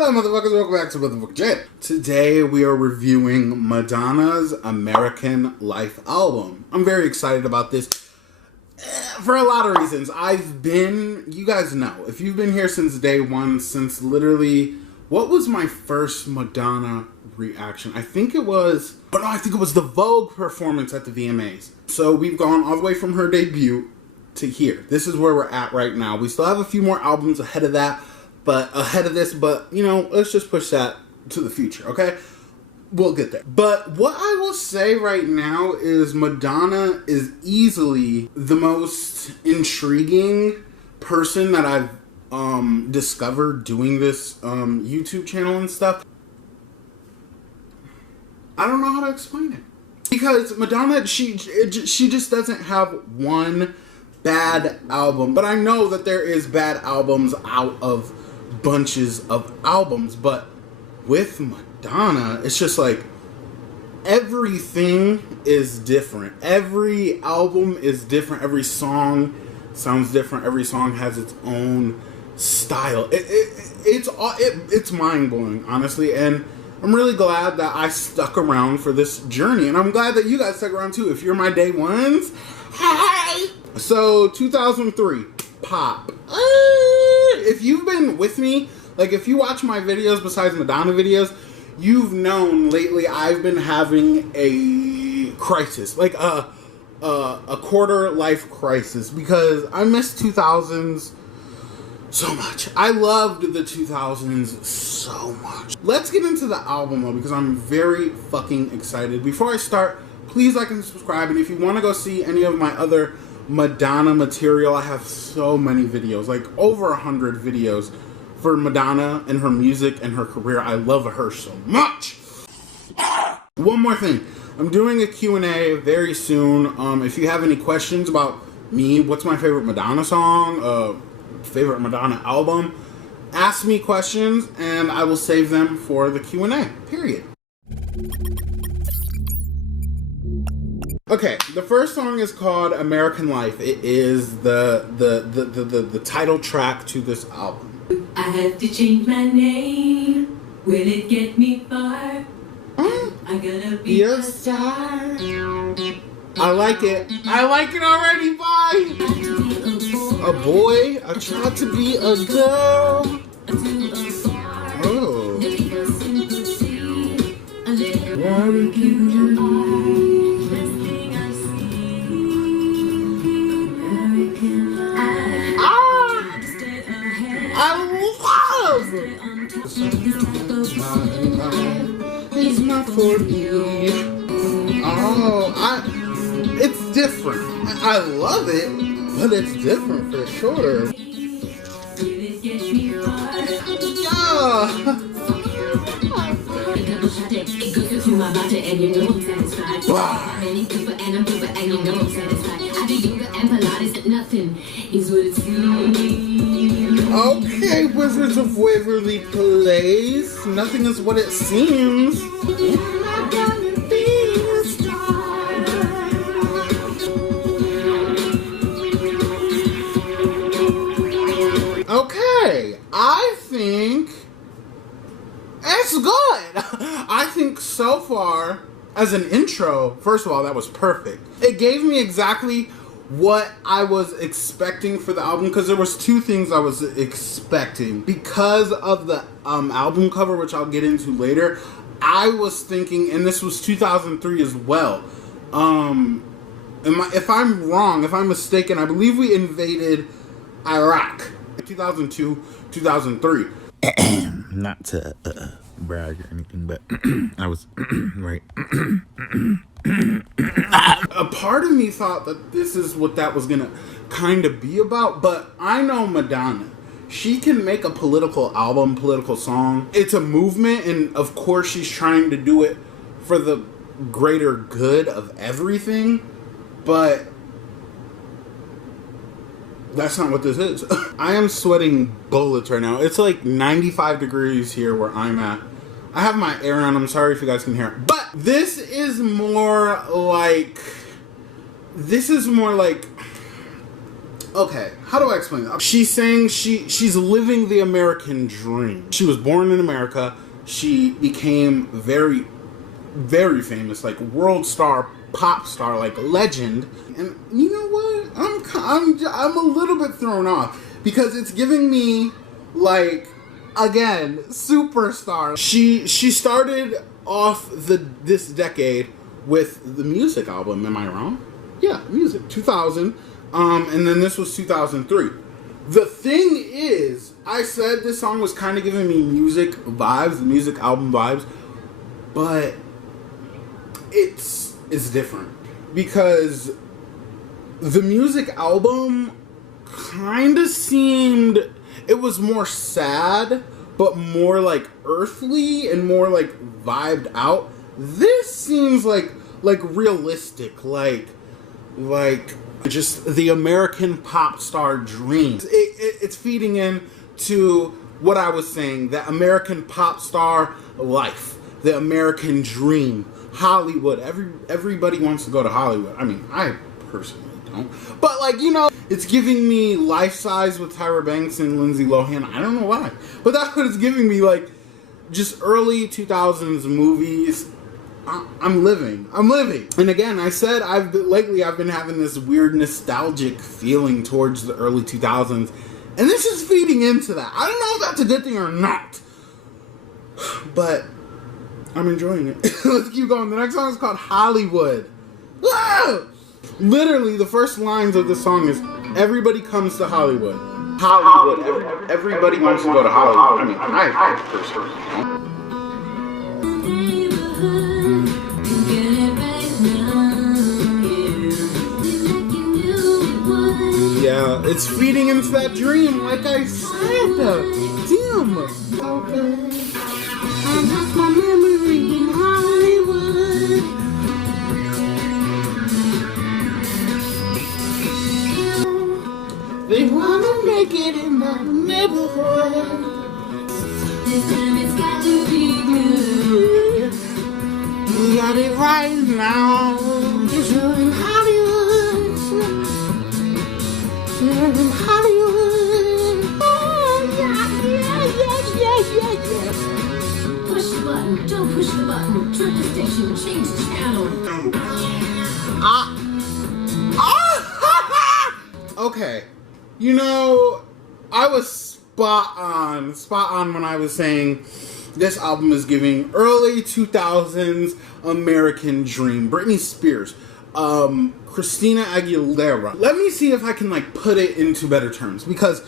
Hello motherfuckers, welcome back to Motherfucker Jet. Today we are reviewing Madonna's American Life album. I'm very excited about this for a lot of reasons. You guys know, if you've been here since day one, since literally, what was my first Madonna reaction? I think it was the Vogue performance at the VMAs. So we've gone all the way from her debut to here. This is where we're at right now. We still have a few more albums ahead of this, but you know, let's just push that to the future, okay? We'll get there. But what I will say right now is Madonna is easily the most intriguing person that I've discovered doing this YouTube channel and stuff. I don't know how to explain it. Because Madonna, she just doesn't have one bad album. But I know that there is bad albums out of bunches of albums, but with Madonna, it's just like everything is different. Every album is different. Every song sounds different. Every song has its own style. It's mind-blowing, honestly, and I'm really glad that I stuck around for this journey, and I'm glad that you guys stuck around too. If you're my day ones, hey! So 2003, Pop. If you've been with me, like if you watch my videos besides Madonna videos, you've known lately I've been having a crisis, like a quarter life crisis, because I miss 2000s so much. I loved the 2000s so much. Let's get into the album though, because I'm very fucking excited. Before I start, please like and subscribe, and if you want to go see any of my other Madonna material, I have so many videos, like over 100 videos for Madonna and her music and her career. I love her so much. One more thing, I'm doing a Q&A very soon. If you have any questions about me, what's my favorite Madonna song, favorite Madonna album, ask me questions and I will save them for the Q&A, period. Okay, the first song is called American Life. It is the title track to this album. I have to change my name. Will it get me far? I gotta be a star. I like it. I like it already. Bye. A boy. I tried to be a girl. Oh. He's not for me. It's different. I love it, but it's different for sure. Okay, Wizards of Waverly Place. Nothing is what it seems. Okay, I think it's good. I think so far, as an intro, first of all, that was perfect. It gave me exactly what I was expecting for the album, because there was two things I was expecting. Because of the album cover, which I'll get into later, I was thinking, and this was 2003 as well. If I'm wrong, if I'm mistaken, I believe we invaded Iraq in 2002, 2003. Not to brag or anything, but I was right. A part of me thought that this is what that was gonna kind of be about, but I know Madonna. She can make a political album, political song. It's a movement, and of course she's trying to do it for the greater good of everything, but that's not what this is. I am sweating bullets right now. It's like 95 degrees here where I'm at. I have my air on. I'm sorry if you guys can hear it. But this is more like okay, how do I explain that? She's saying she's living the American dream. She was born in America. She became very, very famous, like world star, pop star, like legend. And you know what? I'm a little bit thrown off because it's giving me like, again, superstar. She started off this decade with the music album. Am I wrong? Yeah, music 2000. And then this was 2003. The thing is, I said this song was kind of giving me music vibes, music album vibes, but it's different because the music album kind of seemed, it was more sad, but more like earthly and more like vibed out. This seems like realistic, like just the American pop star dream. It's feeding in to what I was saying, the American pop star life, the American dream, Hollywood. Everybody wants to go to Hollywood. I mean, I personally don't. But like, you know, it's giving me Life Size with Tyra Banks and Lindsay Lohan. I don't know why. But that's what it's giving me, like just early 2000s movies. I'm living. And again, I said lately I've been having this weird nostalgic feeling towards the early 2000s. And this is feeding into that. I don't know if that's a good thing or not. But I'm enjoying it. Let's keep going. The next song is called Hollywood. Ah! Literally, the first lines of the song is, everybody comes to Hollywood. Hollywood. Everybody wants to go to Hollywood. I mean, I personally don't. Yeah, it's feeding into that dream, like I said. Damn. Okay. I lost my memory in Hollywood. They wanna make it in the neighborhood. This time it's got to be good. You got it right now. You're in Hollywood. You're in Hollywood. Yeah. Push the button. Don't push the button. Turn the station. Change the channel. Okay. You know, I was spot on when I was saying this album is giving early 2000s American dream. Britney Spears, Christina Aguilera. Let me see if I can like put it into better terms, because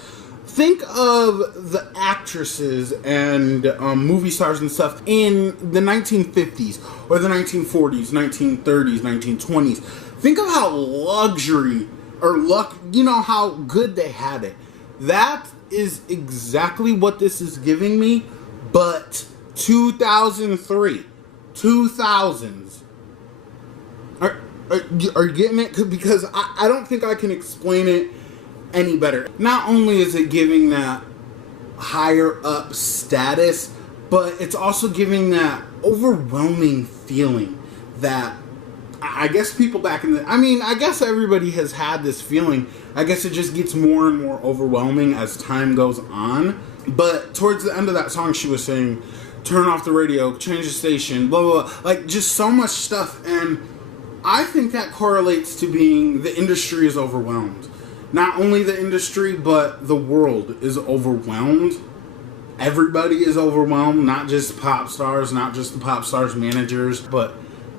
think of the actresses and movie stars and stuff in the 1950s or the 1940s, 1930s, 1920s. Think of how luxury or luck, you know, how good they had it. That is exactly what this is giving me, but 2003, 2000s. Are you getting it? Because I don't think I can explain it any better. Not only is it giving that higher up status, but it's also giving that overwhelming feeling that I guess people back in I guess everybody has had this feeling. I guess it just gets more and more overwhelming as time goes on. But towards the end of that song, she was saying, turn off the radio, change the station, blah, blah, blah. Like, just so much stuff. And I think that correlates to being the industry is overwhelmed. Not only the industry, but the world is overwhelmed. Everybody is overwhelmed, not just pop stars, not just the pop stars' managers, but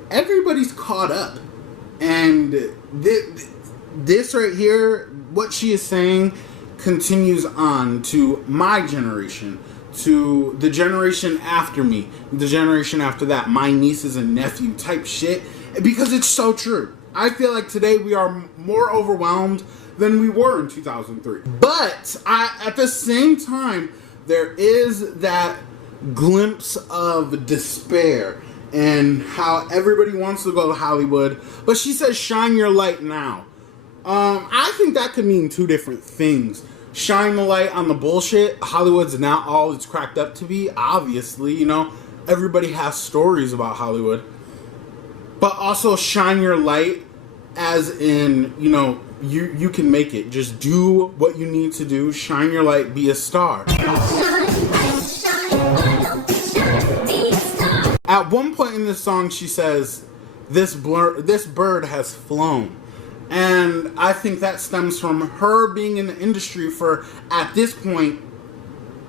everybody's caught up. And this right here, what she is saying, continues on to my generation, to the generation after me, the generation after that, my nieces and nephew type shit, because it's so true. I feel like today we are more overwhelmed than we were in 2003. But at the same time, there is that glimpse of despair and how everybody wants to go to Hollywood, but she says, shine your light now. I think that could mean two different things. Shine the light on the bullshit. Hollywood's not all it's cracked up to be, obviously, you know. Everybody has stories about Hollywood. But also shine your light as in, you know, you can make it. Just do what you need to do. Shine your light. Be a star. At one point in this song, she says, this bird has flown. And I think that stems from her being in the industry for, at this point,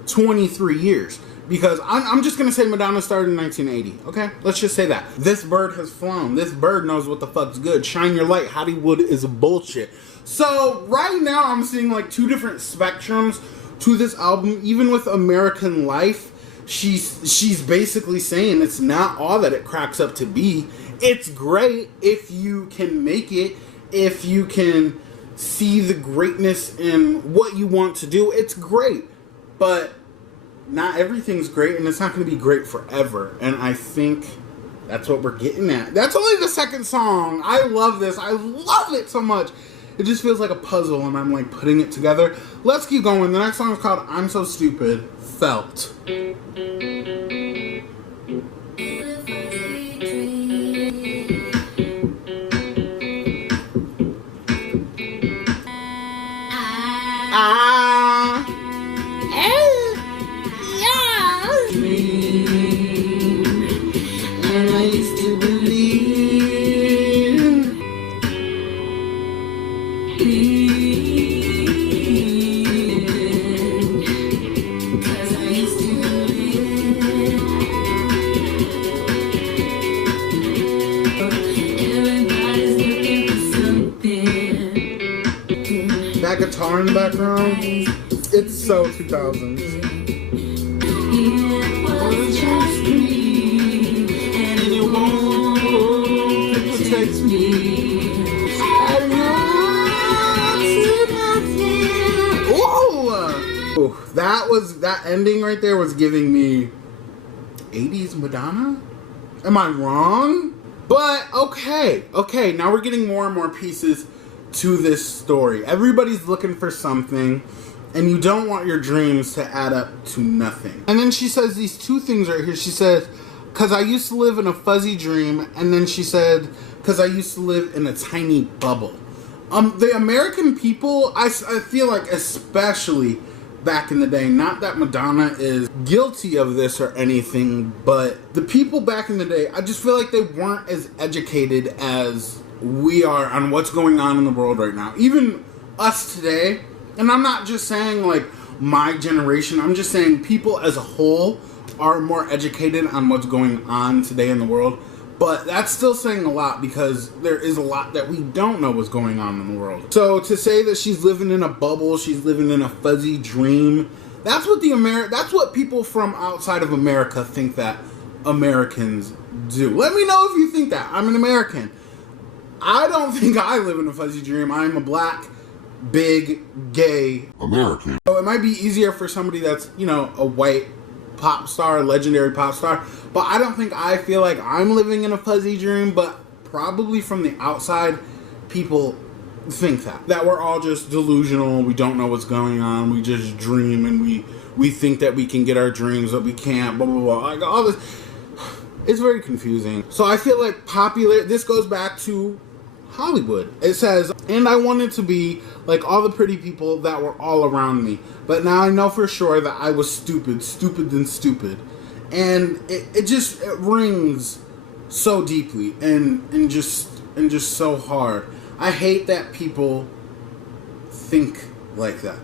23 years. Because I'm just going to say Madonna started in 1980, okay? Let's just say that. This bird has flown. This bird knows what the fuck's good. Shine your light. Hollywood is bullshit. So right now I'm seeing like two different spectrums to this album. Even with American Life, she's basically saying it's not all that it cracks up to be. It's great if you can make it, if you can see the greatness in what you want to do. It's great, but not everything's great, and it's not going to be great forever. And I think that's what we're getting at. That's only the second song. I love this. I love it so much. It just feels like a puzzle, and I'm like putting it together. Let's keep going. The next song is called I'm So Stupid. Felt. That guitar in the background, it's so 2000s. It was just me, and it won't protect me. Oh, that ending right there was giving me 80s Madonna? Am I wrong? But okay, now we're getting more and more pieces to this story. Everybody's looking for something, and you don't want your dreams to add up to nothing. And then she says these two things right here. She says, because I used to live in a fuzzy dream, and then she said, because I used to live in a tiny bubble. The American people, I feel like, especially back in the day, not that Madonna is guilty of this or anything, but the people back in the day, I just feel like they weren't as educated as we are on what's going on in the world right now. Even us today, and I'm not just saying like my generation, I'm just saying people as a whole are more educated on what's going on today in the world. But that's still saying a lot, because there is a lot that we don't know what's going on in the world. So to say that she's living in a bubble, she's living in a fuzzy dream, that's what that's what people from outside of America think that Americans do. Let me know if you think that. I'm an American. I don't think I live in a fuzzy dream. I'm a black, big, gay American. So it might be easier for somebody that's, you know, a white pop star, legendary pop star. But I don't think I feel like I'm living in a fuzzy dream. But probably from the outside, people think that we're all just delusional. We don't know what's going on. We just dream, and we think that we can get our dreams, but we can't. Blah blah blah. Like all this, it's very confusing. So I feel like this goes back to Hollywood. It says, and I wanted to be like all the pretty people that were all around me, but now I know for sure that I was stupid than stupid. And it rings so deeply and just so hard. I hate that people think like that.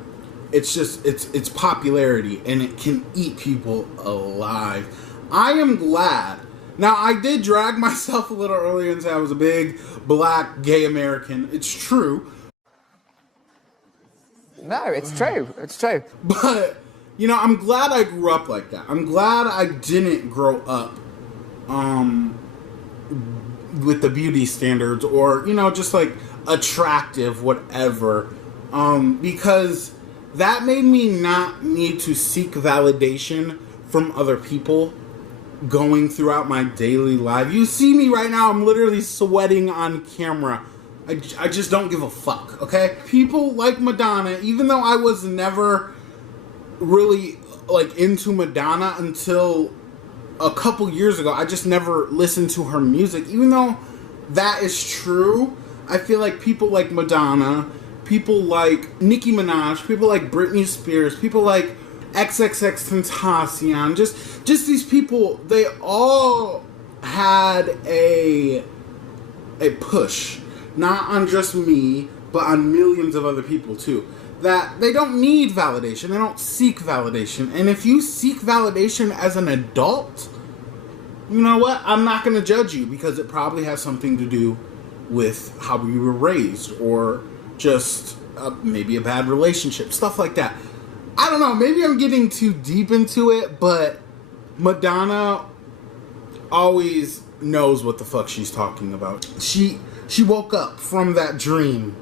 It's just it's popularity, and it can eat people alive. I am glad. Now, I did drag myself a little earlier and say I was a big, black, gay American. It's true. No, it's true. It's true. But, you know, I'm glad I grew up like that. I'm glad I didn't grow up with the beauty standards or, you know, just like attractive, whatever. Because that made me not need to seek validation from other people going throughout my daily life. You see me right now, I'm literally sweating on camera. I just don't give a fuck, okay? People like Madonna, even though I was never really like into Madonna until a couple years ago, I just never listened to her music. Even though that is true, I feel like people like Madonna, people like Nicki Minaj, people like Britney Spears, people like XXXTentacion, just these people, they all had a push, not on just me, but on millions of other people too. That they don't need validation, they don't seek validation. And if you seek validation as an adult, you know what? I'm not going to judge you, because it probably has something to do with how you were raised, or just maybe a bad relationship, stuff like that. I don't know, maybe I'm getting too deep into it, but Madonna always knows what the fuck she's talking about. She woke up from that dream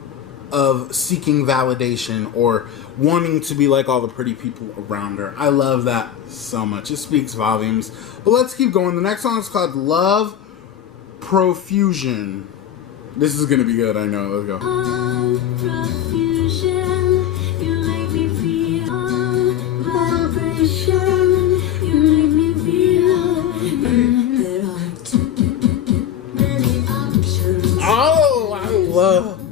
of seeking validation or wanting to be like all the pretty people around her. I love that so much. It speaks volumes. But let's keep going. The next song is called Love Profusion. This is gonna be good, I know. Let's go. Profusion, you make me feel vibration, you make me feel there are too many options. Oh, I love.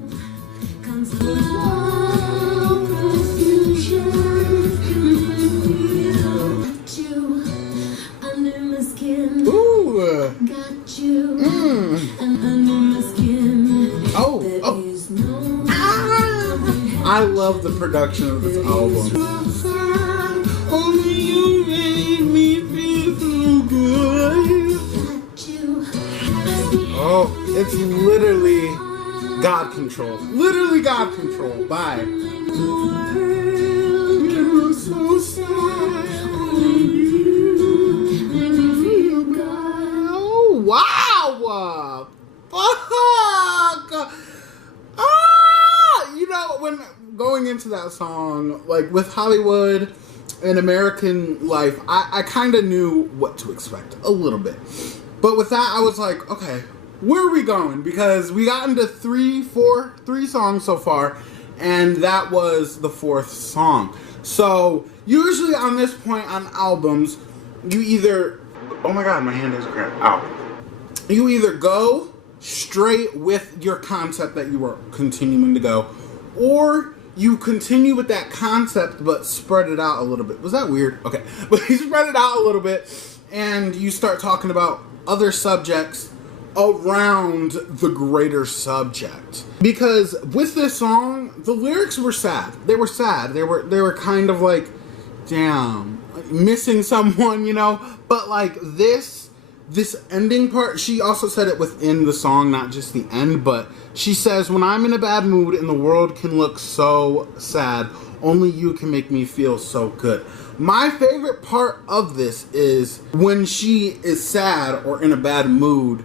Love profusion, you make me feel under my skin. Ooh. Got you under my skin. Oh. There is no I love the production of this album. Only you make me feel so good. Oh, it's literally God Control. Literally God Control. Bye. You're so sad. Oh, wow. Fuck. You know, when going into that song, like with Hollywood and American life, I kind of knew what to expect a little bit. But with that, I was like, okay, where are we going? Because we got into three songs so far, and that was the fourth song. So usually on this point on albums, you either, oh my god, my hand is cramped. Ow. You either go straight with your concept that you were continuing to go, or you continue with that concept but spread it out a little bit. Was that weird? Okay. But you spread it out a little bit and you start talking about other subjects around the greater subject. Because with this song, the lyrics were sad. They were sad. They were kind of like, damn, missing someone, you know? But like this ending part, she also said it within the song, not just the end, but she says, when I'm in a bad mood and the world can look so sad, only you can make me feel so good. My favorite part of this is when she is sad or in a bad mood,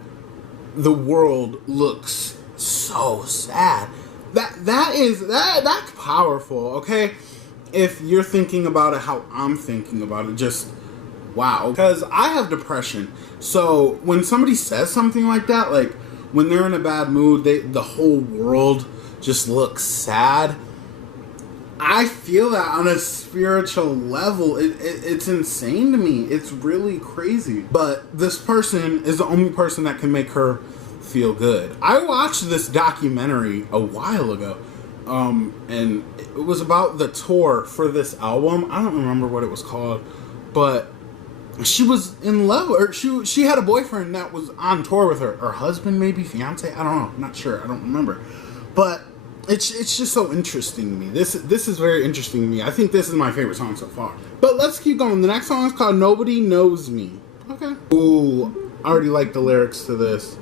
the world looks so sad. That's powerful, okay? If you're thinking about it how I'm thinking about it, just wow. Because I have depression. So when somebody says something like that, like when they're in a bad mood, the whole world just looks sad. I feel that on a spiritual level. It's insane to me. It's really crazy. But this person is the only person that can make her feel good. I watched this documentary a while ago. And it was about the tour for this album. I don't remember what it was called. But she was in love, or she had a boyfriend that was on tour with her. Her husband, maybe, fiance, I don't know. I'm not sure. I don't remember. But it's just so interesting to me. This is very interesting to me. I think this is my favorite song so far. But let's keep going. The next song is called Nobody Knows Me. Okay. Ooh, I already like the lyrics to this.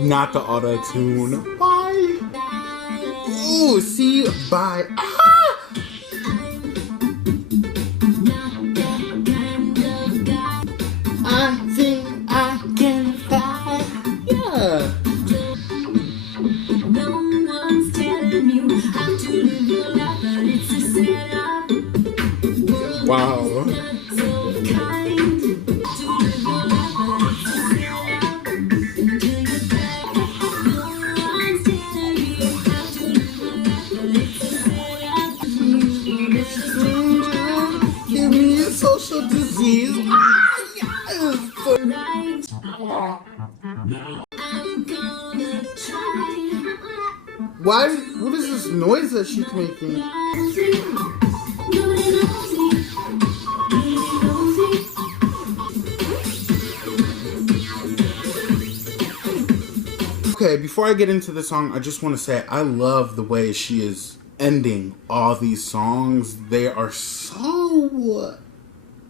Not the auto-tune. Bye. Ooh, see, bye. I think I can fly. Yeah. No one's telling you how to live your life, but it's a setup. Wow. So kind to live your life, but it's a setup. Until you're back, no one's telling you how to live your life, but it's a setup. Give me a social disease. Ah, yes. Right. I Why? What is this noise that she's making? Okay, before I get into the song, I just want to say I love the way she is ending all these songs. They are so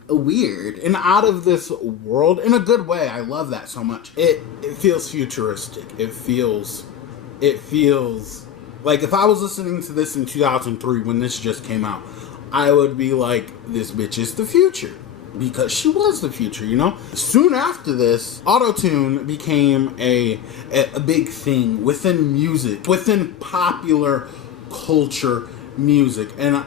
weird and out of this world in a good way. I love that so much. It feels futuristic. It feels like if I was listening to this in 2003 when this just came out, I would be like, this bitch is the future. Because she was the future, you know? Soon after this, autotune became a big thing within music, within popular culture music. And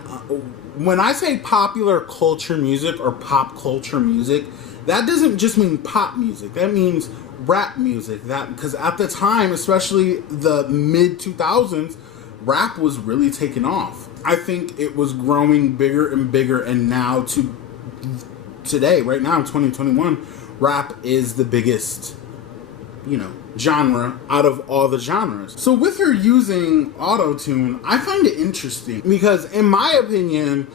when I say popular culture music or pop culture music, that doesn't just mean pop music. That means rap music. That because at the time, especially the mid 2000s, rap was really taking off. I think it was growing bigger and bigger, and now today, right now in 2021, rap is the biggest, genre out of all the genres. So with her using auto-tune, I find it interesting because in my opinion,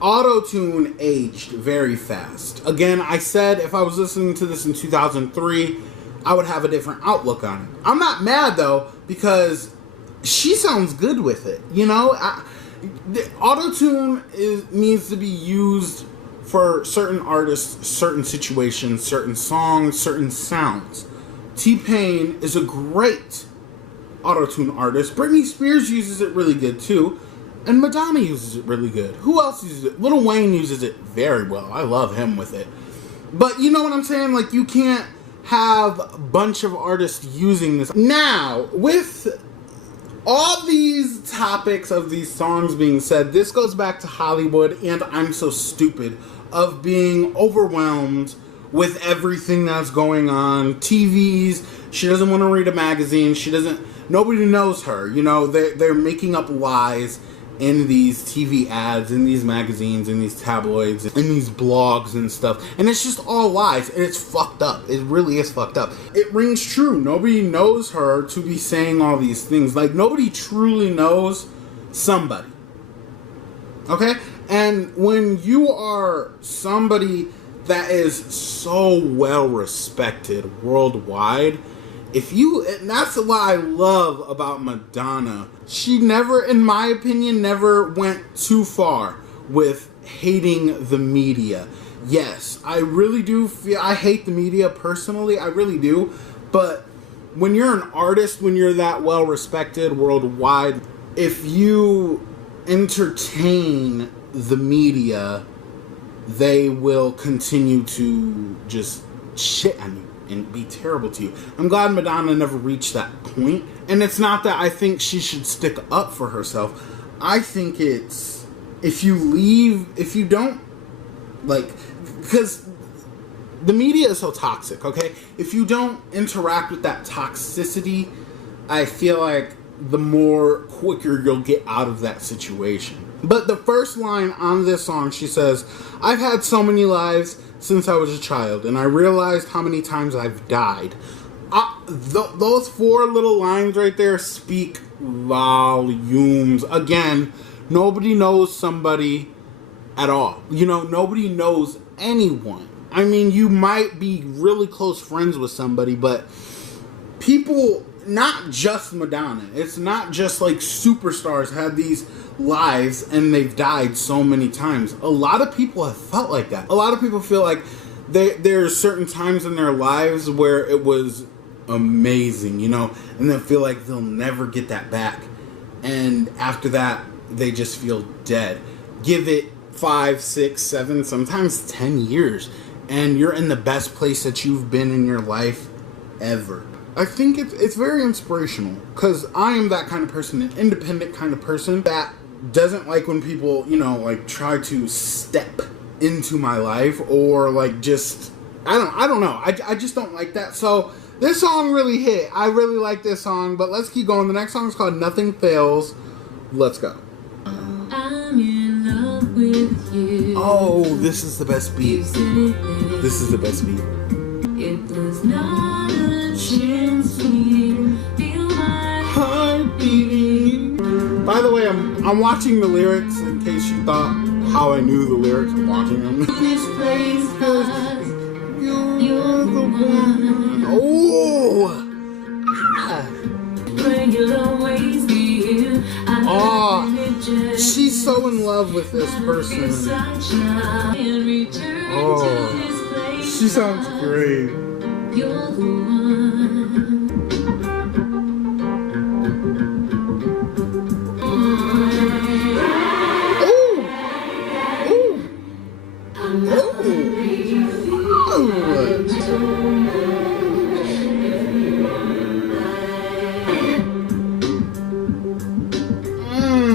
auto-tune aged very fast. Again, I said if I was listening to this in 2003, I would have a different outlook on it. I'm not mad though, because she sounds good with it. Auto-tune needs to be used for certain artists, certain situations, certain songs, certain sounds. T-Pain is a great auto-tune artist. Britney Spears uses it really good too. And Madonna uses it really good. Who else uses it? Lil Wayne uses it very well. I love him with it. But you know what I'm saying? Like, you can't have a bunch of artists using this. Now, with all these topics of these songs being said, this goes back to Hollywood and I'm So Stupid, of being overwhelmed with everything that's going on. TVs, she doesn't want to read a magazine. Nobody knows her. They're making up lies in these TV ads, in these magazines, in these tabloids, in these blogs and stuff. And it's just all lies, and it's fucked up. It really is fucked up. It rings true. Nobody knows her to be saying all these things. Like, nobody truly knows somebody. Okay? And when you are somebody that is so well respected worldwide, and that's what I love about Madonna. She never, in my opinion, never went too far with hating the media. Yes, I really do I hate the media personally, I really do. But when you're an artist, when you're that well respected worldwide, if you entertain the media, they will continue to just shit on you and be terrible to you. I'm glad Madonna never reached that point. And it's not that I think she should stick up for herself. I think it's, if you don't, because the media is so toxic, okay? If you don't interact with that toxicity, I feel like the more quicker you'll get out of that situation. But the first line on this song, she says, "I've had so many lives since I was a child, and I realized how many times I've died." Those four little lines right there speak volumes. Again, nobody knows somebody at all. Nobody knows anyone. I mean, you might be really close friends with somebody, but people, not just Madonna, it's not just like superstars had these lives and they've died so many times. A lot of people have felt like that. A lot of people feel like there are certain times in their lives where it was amazing, and they feel like they'll never get that back. And after that, they just feel dead. Give it 5, 6, 7, sometimes 10 years, and you're in the best place that you've been in your life ever. I think it's very inspirational, because I am that kind of person, an independent kind of person that doesn't like when people, try to step into my life or I don't know. I just don't like that. So this song really hit. I really like this song, but let's keep going. The next song is called Nothing Fails. Let's go. I'm in love with you. Oh, this is the best beat. This is the best beat. It was not a chance to feel my Heart beating I'm watching the lyrics in case you thought how I knew the lyrics. I'm watching them. This place, 'cause you're the one. Oh! Oh, she's so in love with this person. Oh, she sounds great. You're the one.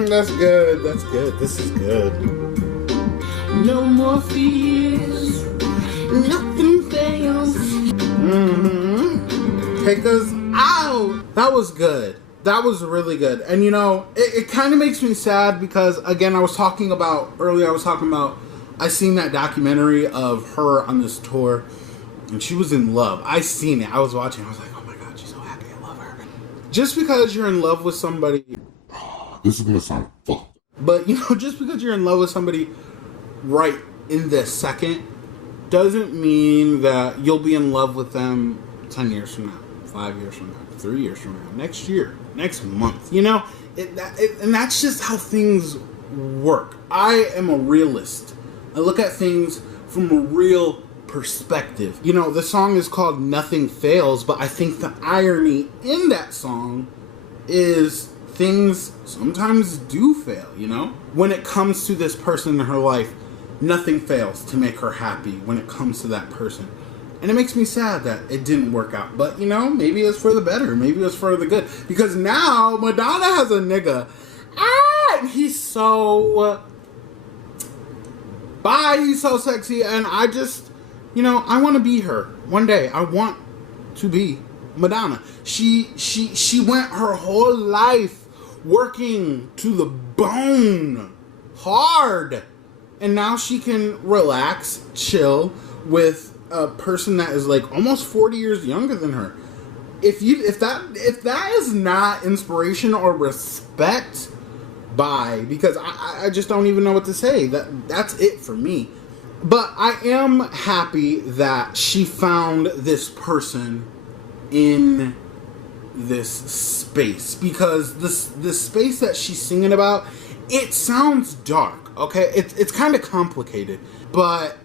That's good. That's good. This is good. No more fears. Nothing fails. Take us out. That was good. That was really good. And you know, it kind of makes me sad because, again, I was talking about I seen that documentary of her on this tour and she was in love. I seen it. I was watching. I was like, oh my God, she's so happy. I love her. Just because you're in love with somebody, this is gonna sound fucked. but you know, just because you're in love with somebody right in this second doesn't mean that you'll be in love with them 10 years from now, 5 years from now, 3 years from now, next year, next month. You know, and that's just how things work. I am a realist. I look at things from a real perspective. You know, the song is called Nothing Fails, but I think the irony in that song is things sometimes do fail, you know? When it comes to this person in her life, nothing fails to make her happy when it comes to that person. And it makes me sad that it didn't work out. But, you know, maybe it's for the better. Maybe it's for the good. Because now Madonna has a nigga. And he's so... he's so sexy. And I just, you know, I want to be her. One day, I want to be Madonna. She went her whole life working to the bone, hard, and now she can relax, chill with a person that is like almost 40 years younger than her. If that is not inspiration or respect, because I just don't even know what to say. That's it for me. But I am happy that she found this person in this space, because this space that she's singing about, it sounds dark, okay? It's kind of complicated, but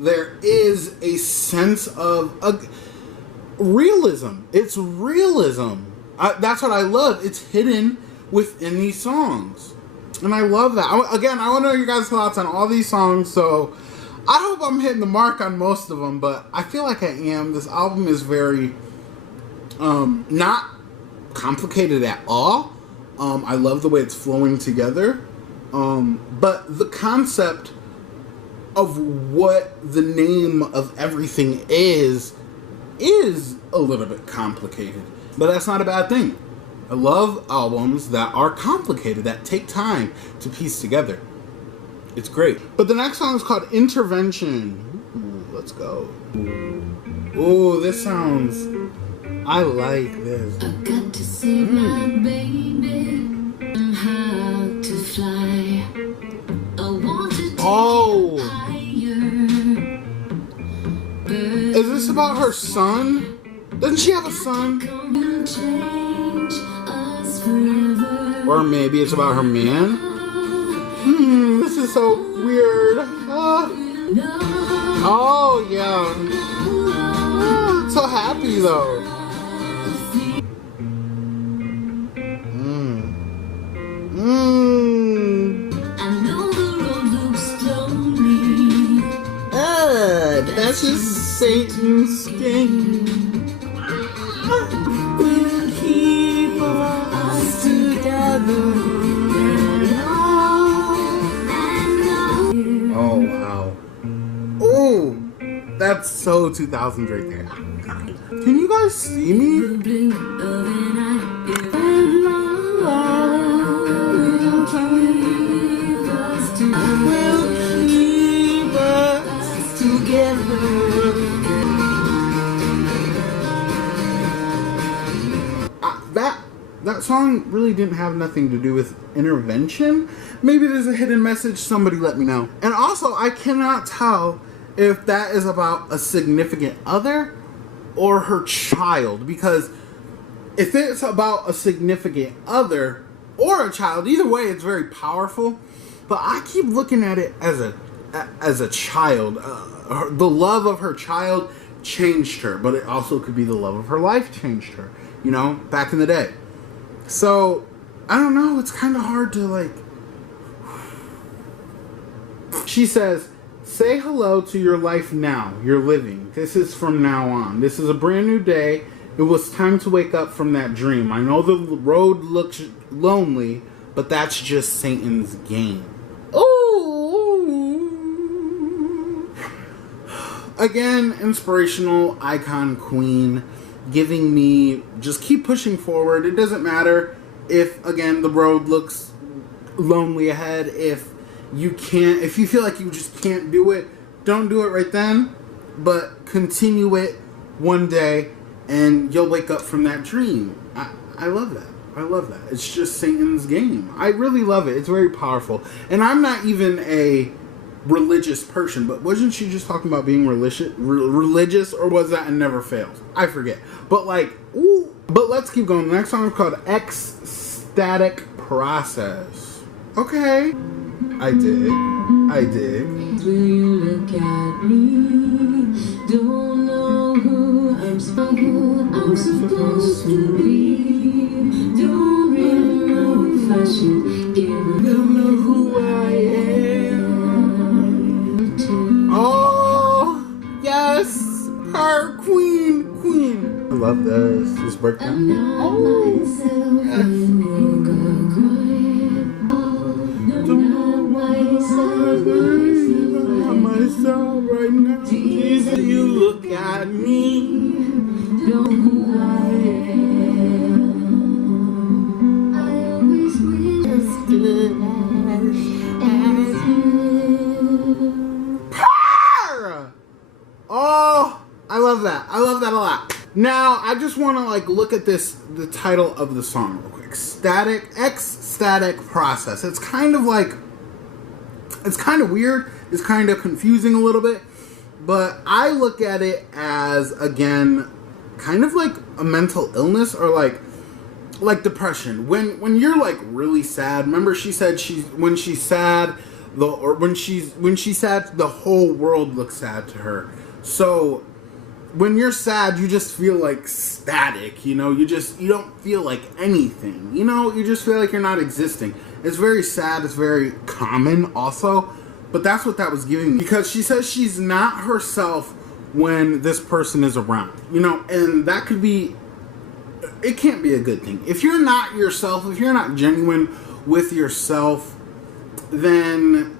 there is a sense of realism. It's realism. That's what I love. It's hidden within these songs, and I love that. I want to know your guys' thoughts on all these songs, so I hope I'm hitting the mark on most of them, but I feel like I am. This album is very not complicated at all. I love the way it's flowing together, but the concept of what the name of everything is a little bit complicated, but that's not a bad thing. I love albums that are complicated, that take time to piece together. It's great. But the next song is called Intervention. Ooh, let's go. Ooh, this sounds... I like this. I got to see my baby and how to fly. I want to take Oh! higher. Is this about her son? Doesn't she have a son? Come and change us forever. Or maybe it's about her man? This is so weird. Oh, yeah. Oh, so happy, though. I know the road looks lonely. That's just Satan's skin. We'll keep us together. Oh, wow. Oh, that's so 2000s right there. Can you guys see me? Blink of an eye. We'll keep us together. That that song really didn't have nothing to do with intervention. Maybe there's a hidden message. Somebody let me know. And also, I cannot tell if that is about a significant other or her child, because if it's about a significant other or a child, either way, it's very powerful. But I keep looking at it as a child. The love of her child changed her, but it also could be the love of her life changed her, you know, back in the day. So, I don't know, it's kind of hard to, like... She says, say hello to your life now, you're living. This is from now on. This is a brand new day. It was time to wake up from that dream. I know the road looks lonely, but that's just Satan's game. Ooh. Again, inspirational icon queen, giving me just keep pushing forward. It doesn't matter if, again, the road looks lonely ahead. If you feel like you just can't do it, don't do it right then, but continue it one day and you'll wake up from that dream. I love that. I love that. It's just Satan's game. I really love it. It's very powerful. And I'm not even a religious person, but wasn't she just talking about being religious, or was that and never fails? I forget. But like, ooh. But let's keep going. The next song is called Ecstatic Process. Okay. I dig. Will you look at me? Don't know who I'm supposed to be. Don't really know if I should give a Don't know who I am. Oh, yes. Her queen. I love this breakdown. Myself right now. Jesus, you look at me. Know who I am. I always wish as good as you. Oh, I love that. I love that a lot. Now, I just want to like look at the title of the song real quick. Ecstatic Process. It's kind of like, it's kind of weird. It's kind of confusing a little bit, but I look at it as, again, kind of like a mental illness, or like depression. When you're like really sad. Remember, she said when she's sad, the whole world looks sad to her. So when you're sad, you just feel like static. You know, you don't feel like anything. You know, you just feel like you're not existing. It's very sad. It's very common also. But that's what that was giving me. Because she says she's not herself when this person is around. You know, and that could be... It can't be a good thing. If you're not yourself, if you're not genuine with yourself, then,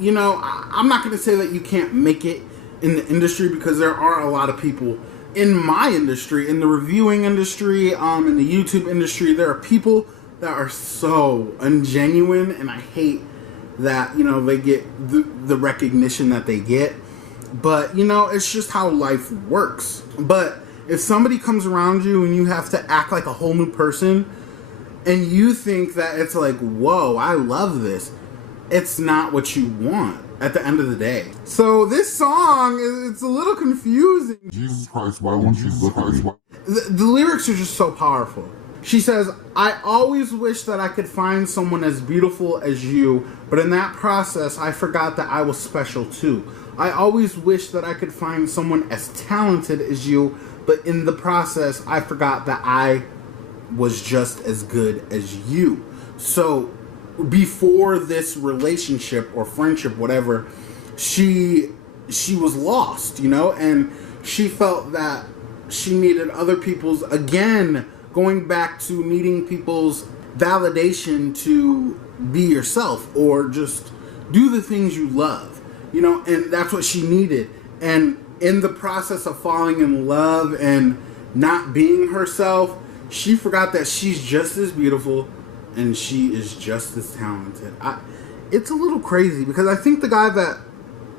you know, I'm not going to say that you can't make it in the industry, because there are a lot of people in my industry, in the reviewing industry, in the YouTube industry. There are people that are so ungenuine, and I hate that, you know, they get the recognition that they get. But, you know, it's just how life works. But if somebody comes around you and you have to act like a whole new person, and you think that it's like, whoa, I love this, it's not what you want at the end of the day. So this song, it's a little confusing. Jesus Christ, why won't you look at me? The lyrics are just so powerful. She says, I always wish that I could find someone as beautiful as you, but in that process, I forgot that I was special too. I always wish that I could find someone as talented as you, but in the process, I forgot that I was just as good as you. So before this relationship or friendship, whatever, she was lost, you know, and she felt that she needed other people's, again, going back to needing people's validation to be yourself or just do the things you love, you know, and that's what she needed. And in the process of falling in love and not being herself, she forgot that she's just as beautiful and she is just as talented. It's a little crazy, because I think the guy that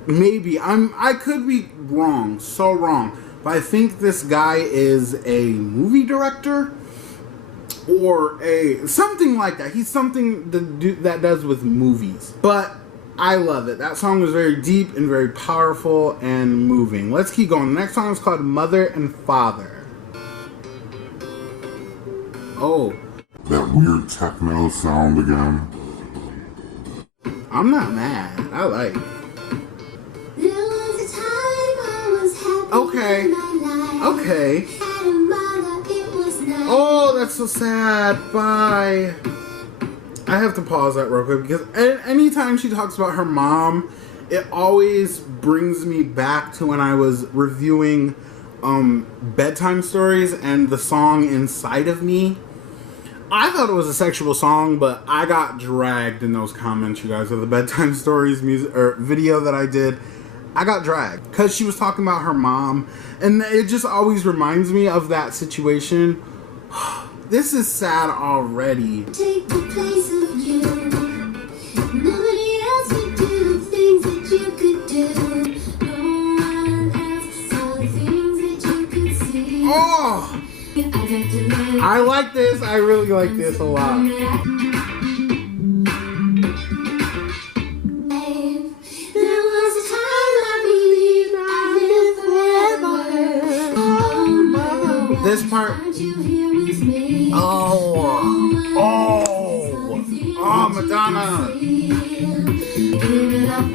I could be wrong, so wrong, but I think this guy is a movie director or something like that. He's something that does with movies. But I love it. That song was very deep and very powerful and moving. Let's keep going. The next song is called Mother and Father. Oh. That weird techno sound again. I'm not mad. I like it. There was a time I was happy Okay. in my life. Okay. Had a mother, it was nice. Oh, that's so sad. Bye. I have to pause that real quick because anytime she talks about her mom, it always brings me back to when I was reviewing Bedtime Stories and the song Inside of Me. I thought it was a sexual song, but I got dragged in those comments, you guys, of the Bedtime Stories music or video that I did. I got dragged because she was talking about her mom, and it just always reminds me of that situation. This is sad already. Take the place of you. Nobody else would do the things that you could do. No one else saw the things that you could see. Oh, I got to let I like this. I really like this a lot. There was a time I believed I'd live forever. Oh, no. This part. Aren't you here with me? Oh, Madonna. Give it up.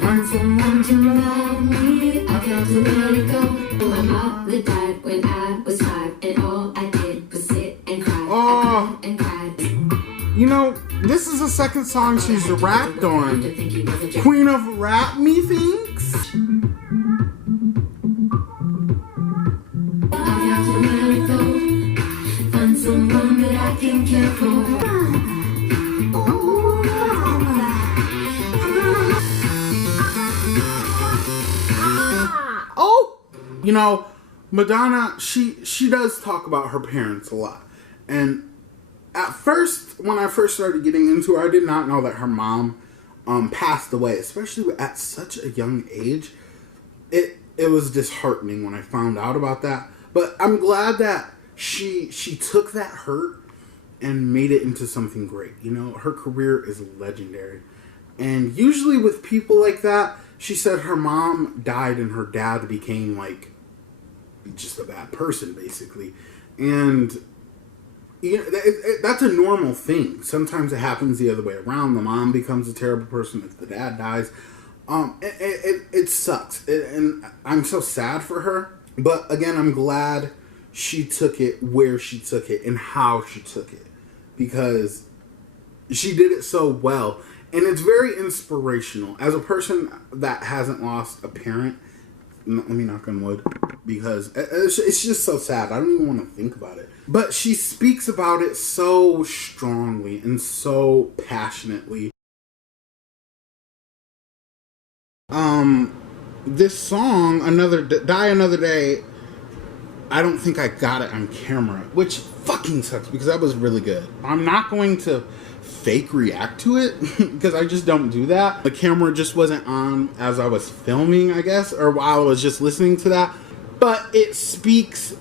Find someone to love me. I got to let it go. My mother died when I was 5, and all I did was sit and cry. Oh. And cried. You know, this is the second song she's rapped on. Queen of Rap, methinks. I got to let it go. Find someone that I can care for. Oh, you know, Madonna, she does talk about her parents a lot. And at first, when I first started getting into her, I did not know that her mom passed away, especially at such a young age. It was disheartening when I found out about that. But I'm glad that she took that hurt and made it into something great. You know, her career is legendary. And usually with people like that, she said her mom died and her dad became like just a bad person, basically. And you know, that's a normal thing. Sometimes it happens the other way around. The mom becomes a terrible person if the dad dies. It sucks. And I'm so sad for her. But again, I'm glad she took it where she took it and how she took it. Because she did it so well. And it's very inspirational. As a person that hasn't lost a parent, let me knock on wood, because it's just so sad. I don't even want to think about it. But she speaks about it so strongly and so passionately. This song, Die Another Day, I don't think I got it on camera, which fucking sucks because that was really good. I'm not going to fake react to it because I just don't do that. The camera just wasn't on as I was filming, I guess, or while I was just listening to that. But it speaks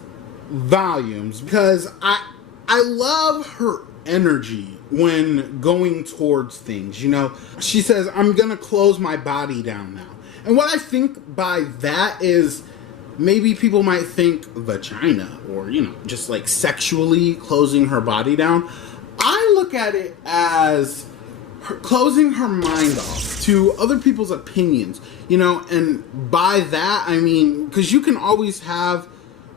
volumes because I love her energy when going towards things. You know, she says, I'm gonna close my body down now. And what I think by that is maybe people might think vagina or, you know, just like sexually closing her body down. I look at it as her closing her mind off to other people's opinions, you know, and by that I mean, because you can always have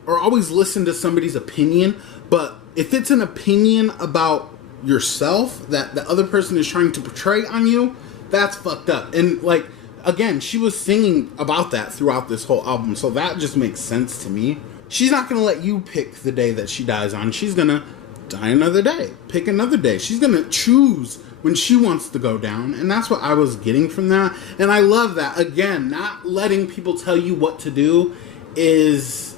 or always listen to somebody's opinion, but if it's an opinion about yourself that the other person is trying to portray on you, that's fucked up. And like, again, she was singing about that throughout this whole album, so that just makes sense to me. She's not gonna let you pick the day that she dies on. She's gonna die another day, pick another day. She's gonna choose when she wants to go down, and that's what I was getting from that. And I love that. Again, not letting people tell you what to do is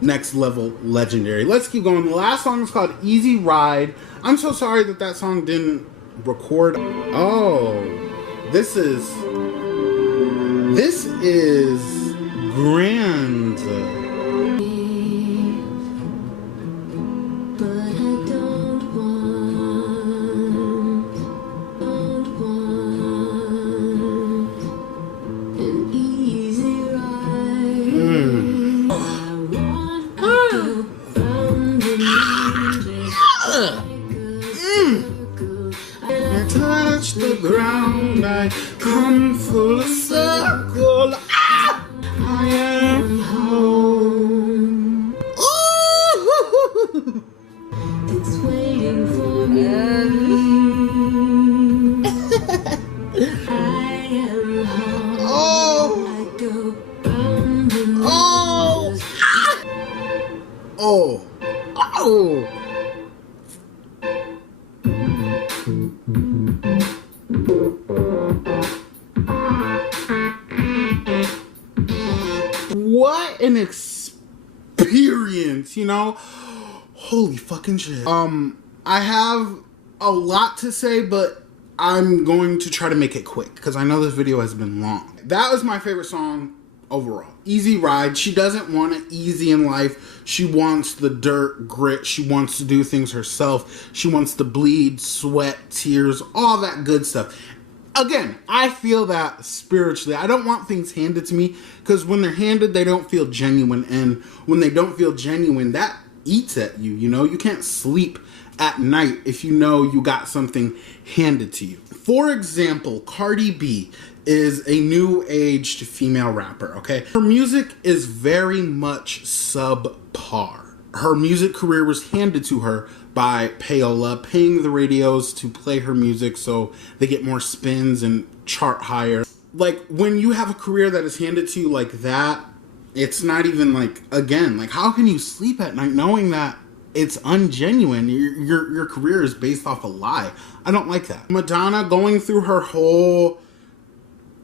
next level legendary. Let's keep going. The last song is called Easy Ride. I'm so sorry that song didn't record. Oh, this is grand. Oh. Oh. What an experience, you know? Holy fucking shit. I have a lot to say, but I'm going to try to make it quick because I know this video has been long. That was my favorite song overall. Easy Ride. She doesn't want it easy in life. She wants the dirt, grit. She wants to do things herself. She wants to bleed, sweat, tears, all that good stuff. Again, I feel that spiritually. I don't want things handed to me because when they're handed, they don't feel genuine. And when they don't feel genuine, that eats at you, you know? You can't sleep at night if you know you got something handed to you. For example, Cardi B is a new-aged female rapper, okay? Her music is very much subpar. Her music career was handed to her by Payola, paying the radios to play her music so they get more spins and chart higher. Like, when you have a career that is handed to you like that, it's not even like, again, like, how can you sleep at night knowing that it's ungenuine? Your career is based off a lie. I don't like that. Madonna going through her whole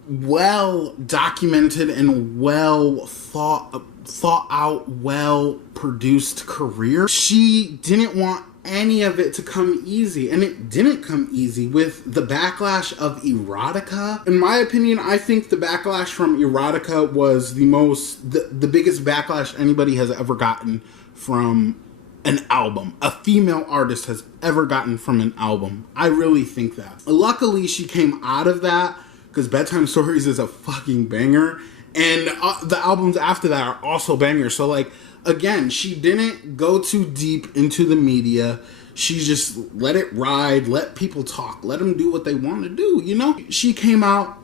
well-documented and well thought out, well-produced career. She didn't want any of it to come easy, and it didn't come easy with the backlash of erotica. In my opinion, I think the backlash from erotica was the biggest backlash anybody has ever gotten from an album. A female artist has ever gotten from an album. I really think that. Luckily, she came out of that because Bedtime Stories is a fucking banger, and the albums after that are also bangers. So, like, again, she didn't go too deep into the media. She just let it ride, let people talk, let them do what they want to do, you know? She came out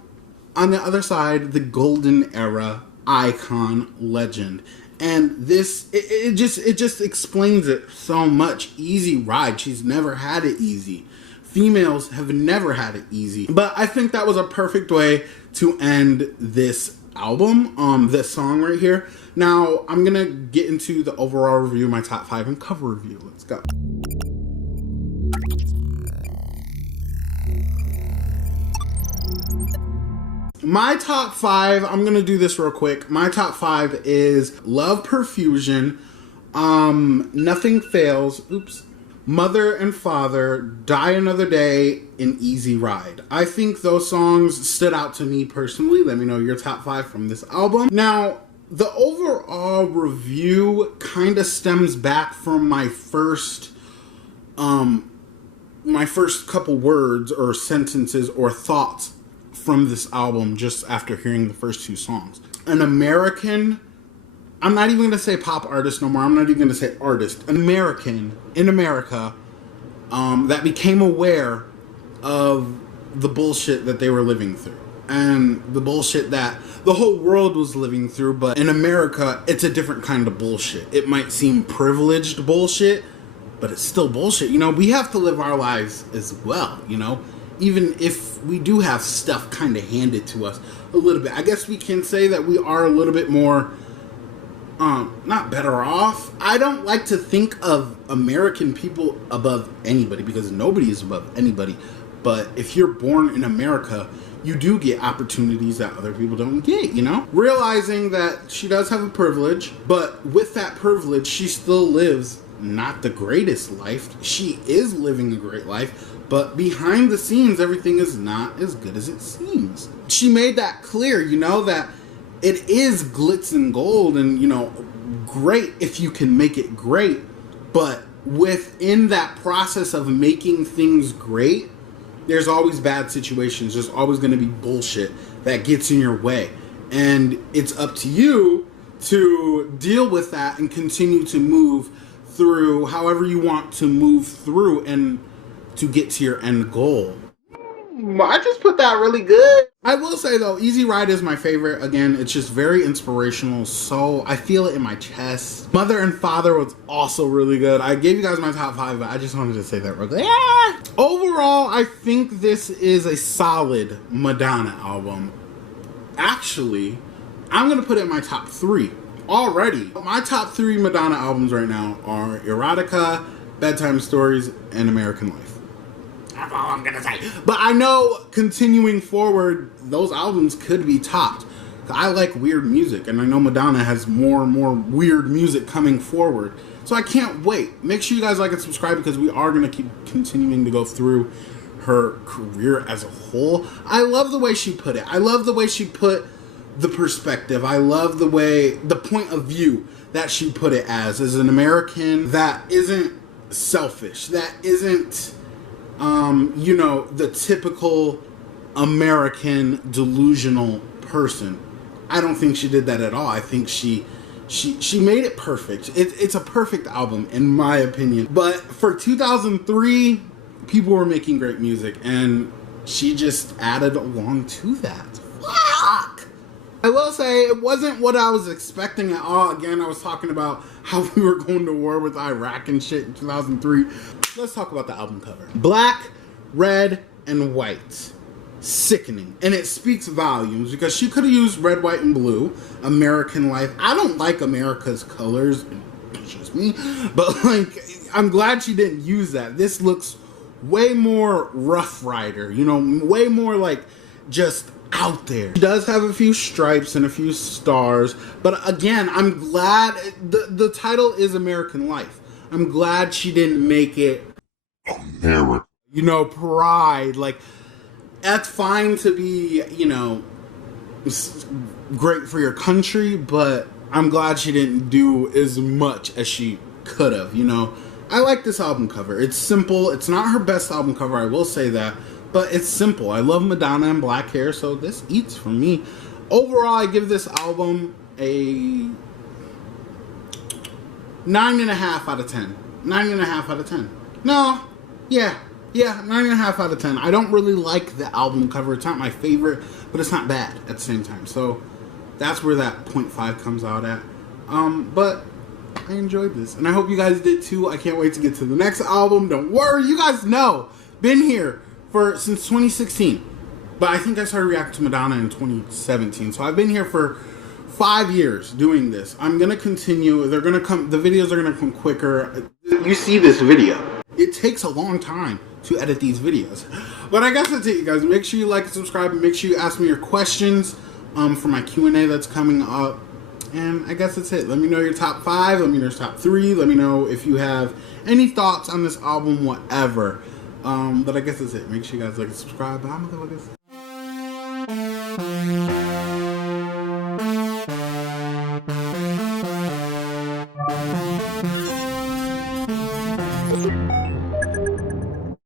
on the other side, the golden era, icon, legend. And this, it just explains it so much. Easy Ride. She's never had it easy. Females have never had it easy. But I think that was a perfect way to end this album, this song right here. Now, I'm gonna get into the overall review, my top 5 and cover review. Let's go. My top 5, I'm gonna do this real quick. My top 5 is Love Profusion, Nothing Fails, Mother and Father, Die Another Day, and Easy Ride. I think those songs stood out to me personally. Let me know your top 5 from this album. Now, the overall review kind of stems back from my first couple words or sentences or thoughts from this album just after hearing the first 2 songs. An American, I'm not even going to say pop artist no more. I'm not even going to say artist. An American in America that became aware of the bullshit that they were living through. And the bullshit that the whole world was living through. But in America, it's a different kind of bullshit. It might seem privileged bullshit, but it's still bullshit. You know, we have to live our lives as well, you know? Even if we do have stuff kind of handed to us a little bit. I guess we can say that we are a little bit more, not better off. I don't like to think of American people above anybody because nobody is above anybody. But if you're born in America, you do get opportunities that other people don't get, you know? Realizing that she does have a privilege, but with that privilege, she still lives not the greatest life. She is living a great life, but behind the scenes, everything is not as good as it seems. She made that clear, you know, that it is glitz and gold and, you know, great if you can make it great. But within that process of making things great, there's always bad situations. There's always going to be bullshit that gets in your way. And it's up to you to deal with that and continue to move through however you want to move through and to get to your end goal. I just put that really good. I will say though, Easy Ride is my favorite. Again, it's just very inspirational. So I feel it in my chest. Mother and Father was also really good. I gave you guys my top 5, but I just wanted to say that real quick. Yeah! Overall, I think this is a solid Madonna album. Actually, I'm going to put it in my top 3 already. My top 3 Madonna albums right now are Erotica, Bedtime Stories, and American Life. That's all I'm gonna say. But I know continuing forward, those albums could be topped. I like weird music, and I know Madonna has more and more weird music coming forward. So I can't wait. Make sure you guys like and subscribe because we are going to keep continuing to go through her career as a whole. I love the way she put it. I love the way she put the perspective. I love the way, the point of view that she put it as an American that isn't selfish, that isn't, you know, the typical American delusional person. I don't think she did that at all. I think she made it perfect. It's a perfect album in my opinion. But for 2003, people were making great music, and she just added along to that. Fuck! I will say it wasn't what I was expecting at all. Again, I was talking about how we were going to war with Iraq and shit in 2003. Let's talk about the album cover. Black, red, and white. Sickening. And it speaks volumes because she could have used red, white, and blue. American Life. I don't like America's colors. It's just me. But like, I'm glad she didn't use that. This looks way more Rough Rider. You know, way more like just out there. She does have a few stripes and a few stars. But again, I'm glad the title is American Life. I'm glad she didn't make it America. You know, pride. Like, that's fine to be, you know, great for your country, but I'm glad she didn't do as much as she could have, you know. I like this album cover. It's simple. It's not her best album cover, I will say that, but it's simple. I love Madonna and black hair, so this eats for me. Overall, I give this album a 9.5 out of 10. 9.5 out of 10. No, yeah, 9.5 out of 10. I don't really like the album cover. It's not my favorite, but it's not bad at the same time. So that's where that 0.5 comes out at. But I enjoyed this, and I hope you guys did too. I can't wait to get to the next album. Don't worry, you guys know. Been here since 2016. But I think I started reacting to Madonna in 2017. So I've been here for 5 years doing this. I'm gonna continue. They're gonna come. The videos are gonna come quicker. You see this video. It takes a long time to edit these videos. But I guess that's it, you guys. Make sure you like and subscribe, and make sure you ask me your questions for my Q&A that's coming up. And I guess that's it. Let me know your top 5. Let me know your top 3. Let me know if you have any thoughts on this album, whatever. But I guess that's it. Make sure you guys like and subscribe. Bye, motherfuckers.